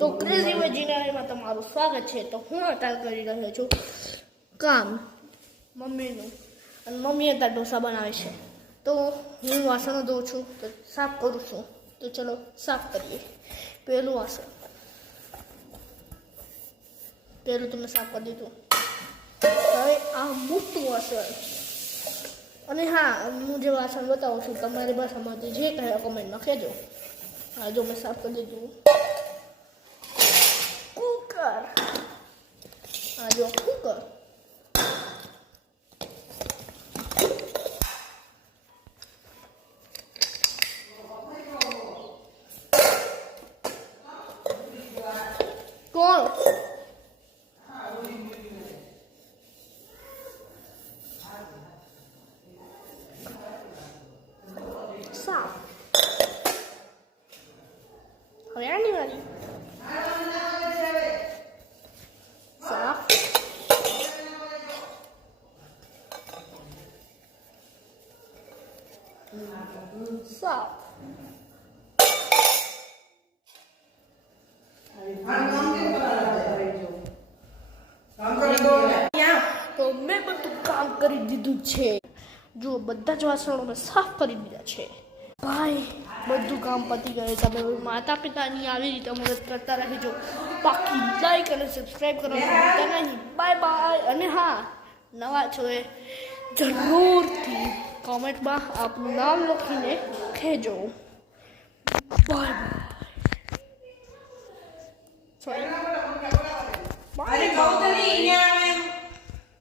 તો ક્રેઝી વેજીનારીમાં તમારું સ્વાગત છે. તો હું અત્યારે કરી રહ્યો છું કામ મમ્મીનું, અને મમ્મી અત્યારે ઢોસા બનાવે છે. તો હું વાસણો ધોઉં છું, તો સાફ કરું છું. તો ચલો સાફ કરીએ. પહેલું વાસણ, પહેલું તમે સાફ કરી દીધું. હવે આ મોટું વાસણ, અને હા, હું જે વાસણ બતાવું છું તમારી ભાષામાંથી જે કહે કોમેન્ટમાં કહેજો. હા, જો મેં સાફ કરી દીધું. કુકર, આ જો કુકર, કોણ સાફ. હવે આની વાળી સાફ. સાફ. તો મેં બધું કામ કરી દીધું છે. જો બધા જ વાસણો મેં સાફ કરી દીધા છે. ભાઈ, બધું કામ પતી ગયું. તમે માતા પિતાની આવી રીતે મદદ કરતા રહેજો. બાકી લાઈક અને સબસ્ક્રાઈબ કરવાનું ભૂલતા નહીં. Bye bye. અને હા, નવા છો એ જરૂરથી કોમેન્ટમાં આપનું નામ લખીને કહેજો. Bye bye. Bye bye.